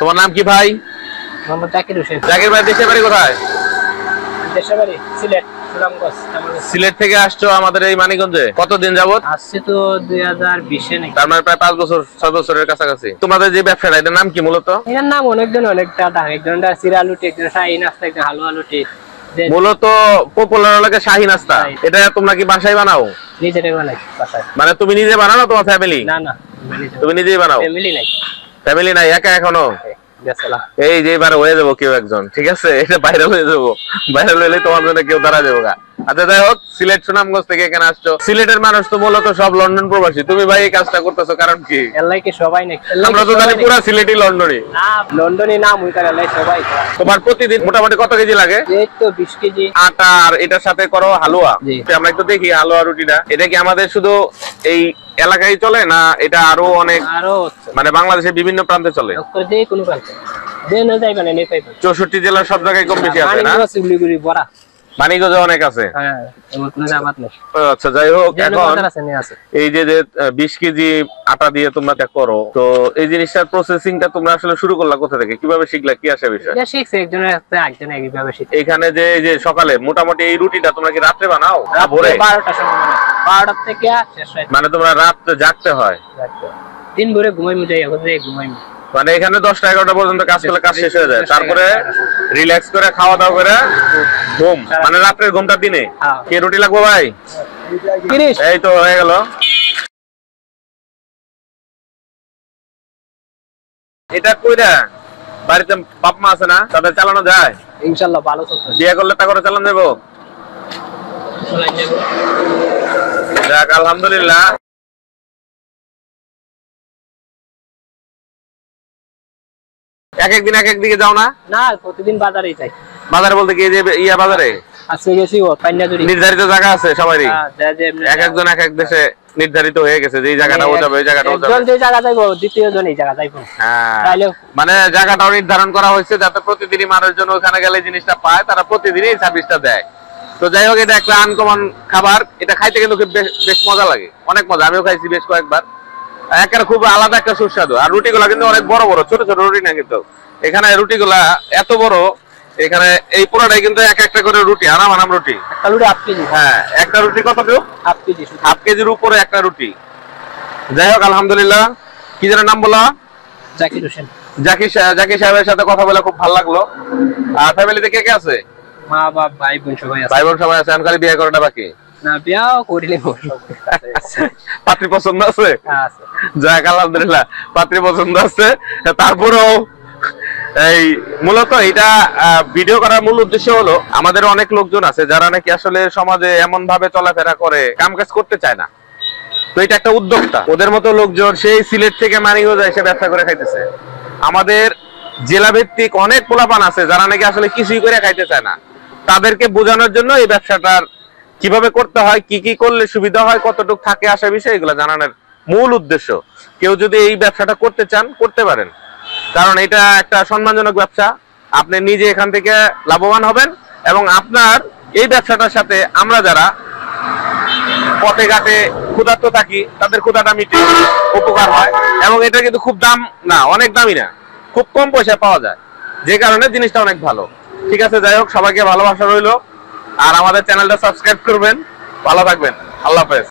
তোমার নাম কি ভাই? মোহাম্মদ জাকির হোসেন। জাকির ভাই দেশের বাড়ি কোথায়? দেশের বাড়ি সিলেট, সুনামগঞ্জ। সিলেট থেকে আসছো আমাদের এই মানিকগঞ্জে কতদিন যাবত? আসছে তো 2020-এ নাকি। তার মানে প্রায় 5 বছর 6 বছরের কাছাকাছি। তোমাদের যে ব্যবসাটা এটার নাম কি মূলত? এর নাম অনেকজন অনেকটা, একজনটা সিরা লুটি, একজন শাহী নাস্তা, একজন হালুয়া লুটি। মূলত পপুলার লাগে শাহী নাস্তা। এটা তোমরা কি বাসায় বানাও? নিজেরাই বানাই বাসায়। মানে তুমি নিজে বানাও না তোমার ফ্যামিলি? না না, তুমি নিজেই বানাও? ফ্যামিলি নাই। ফ্যামিলি নাই, একা এখনো? এই যে এবারে হয়ে যাবো কেউ একজন, ঠিক আছে? এটা ভাইরাল হয়ে যাবো, ভাইরাল হলে তোমার জন্য কেউ দাঁড়া যাবো গা। আচ্ছা যাই হোক, সিলেট সুনামগঞ্জ থেকে এখানে আসছো। সিলেটের মানুষ তো মূলত সব লন্ডন প্রবাসী, তুমি ভাই এই কাজটা করতেছো কারণ কি? এলাই কি সবাই নাকি? আমরা তো জানি পুরো সিলেটই লন্ডনই। না, লন্ডনই নাম ওই কারণে সবাই। তোমার প্রতিদিন মোটামুটি কত কেজি লাগে? এই তো 20 কেজি আটা, আর এটার সাথে করো হালুয়া। আমরা একটু দেখি হালুয়া রুটিটা। এটা কি আমাদের শুধু এই এলাকায় চলে না এটা আরো অনেক, মানে বাংলাদেশের বিভিন্ন প্রান্তে চলে? যে কোনো প্রান্তে, যে না যাইবেন নেই পাইবেন। 64 জেলার সব জায়গায় কম বেশি আছে না? মানিকগঞ্জে অনেক আছে। হ্যাঁ, এমন কোনো জামাত নেই। আচ্ছা যাই হোক, এখন এই যে 20 কেজি আটা দিয়ে তোমরা তা করো, তো এই জিনিসটার প্রসেসিংটা তোমরা আসলে শুরু করলা কোথা থেকে, কিভাবে শিখলা, কি আসে বিষয়? এটা শিখছে একজনের কাছে, একজন একইভাবে শিখছে। এখানে যে এই যে সকালে মোটামুটি এই রুটিটা তোমরা কি রাত্রে বানাও না ভোরে? 12টার সময়, 12টা থেকে শেষ হয়। মানে তোমরা রাত জাগতে হয়? দিন ভরে ঘুমাইমু, যাই এখন ঘুমাইমু। মানে এখানে 10টা 11টা পর্যন্ত কাজ করলে কাজ শেষ হয়ে যায়, তারপরে রিল্যাক্স করে খাওয়া দাওয়া করে ঘুম, মানে রাত্রের ঘুমটা দিনে। কে রুটি লাগবে ভাই? এই তো হয়ে গেল। এটা কইরা বাড়িতে বাপ মা আছে না, তাদের চালানো যায়? ইনশাআল্লাহ ভালো চলছে। বিয়ে করলে তা করে চালান দেবো? যাক আলহামদুলিল্লাহ। এক একদিন এক এক দিকে যাও না? না, প্রতিদিন বাজারেই যাই। বাজারে বলতে কি যে ইয়া বাজারে? আজকে গেছি ও পান্নাজুরি। নির্ধারিত জায়গা আছে সবারই? এক একজন এক এক দেশে নির্ধারিত হয়ে গেছে যে এই জায়গাটা ও যাবে, এই জায়গাটা ও যাবে। একজন যে জায়গা যাইবো, দ্বিতীয় জন এই জায়গা যাইবো। হ্যাঁ, মানে জায়গাটাও নির্ধারণ করা হয়েছে যাতে প্রতিদিনই মানুষজন ওখানে গেলে জিনিসটা পায়, তারা প্রতিদিনই এই সার্ভিসটা দেয়। তো যাই হোক, এটা একটা আনকমন খাবার। এটা খাইতে কিন্তু বেশ মজা লাগে, অনেক মজা। আমিও খাইছি বেশ কয়েকবার। একটা খুব আলাদা একটা সুস্বাদু। আর রুটিগুলা কিন্তু অনেক বড় বড়, ছোট ছোট রুটি না কিন্তু। এখানে রুটিগুলা এত বড়, এখানে এই পুরোটাই কিন্তু এক একটা করে রুটি, আনাম আনাম রুটি। একটা রুটি 8 কেজি। হ্যাঁ, একটা রুটি কতটুকু? 8 কেজি। 8 কেজির উপরে একটা রুটি। যাই হোক আলহামদুলিল্লাহ। কি যেন নাম বলা? জাকির হোসেন। জাকির সাহেবের সাথে কথা বলে খুব ভালো লাগলো। আর ফ্যামিলিতে কে কে আছে? মা বাবা ভাই বোন সবাই আছে। ভাই বোন সবাই আছে, আমি খালি বিয়ে করাটা বাকি। না, বিয়াও করিনি। পাত্রী পছন্দ আছে? আছে। যাক আলহামদুলিল্লাহ, পাত্রী পছন্দ আছে। তারপরেও এই মূলত এটা ভিডিও করার মূল উদ্দেশ্য হলো, আমাদের অনেক লোকজন আছে যারা নাকি আসলে সমাজে এমন ভাবে চলাফেরা করে, কাম কাজ করতে চায় না। তো এটা একটা উদ্যোক্তা, ওদের মতো লোকজন সেই সিলেট থেকে মানিকগঞ্জ এসে ব্যবসা করে খাইতেছে। আমাদের জেলা ভিত্তিক অনেক পোলাপান আছে যারা নাকি আসলে কিছুই করে খাইতে চায় না। তাদেরকে বোঝানোর জন্য এই ব্যবসাটার কিভাবে করতে হয়, কি কি করলে সুবিধা হয়, কতটুকু থাকে আসা বিষয়, এগুলো জানানোর মূল উদ্দেশ্য। কেউ যদি এই ব্যবসাটা করতে চান করতে পারেন, কারণ এটা একটা সম্মানজনক ব্যবসা। আপনি নিজে এখান থেকে লাভবান হবেন এবং আপনার এই ব্যবসাটার সাথে আমরা যারা পথে ঘাটে ক্ষুধার্ত থাকি তাদের ক্ষুধাটা মিটে, উপকার হয়। এবং এটা কিন্তু খুব দাম না, অনেক দামি না, খুব কম পয়সায় পাওয়া যায়, যে কারণে জিনিসটা অনেক ভালো। ঠিক আছে, যাই হোক, সবাইকে ভালোবাসা রইলো। আর আমাদের চ্যানেলটা সাবস্ক্রাইব করবেন। ভালো থাকবেন, আল্লাহ হাফেজ।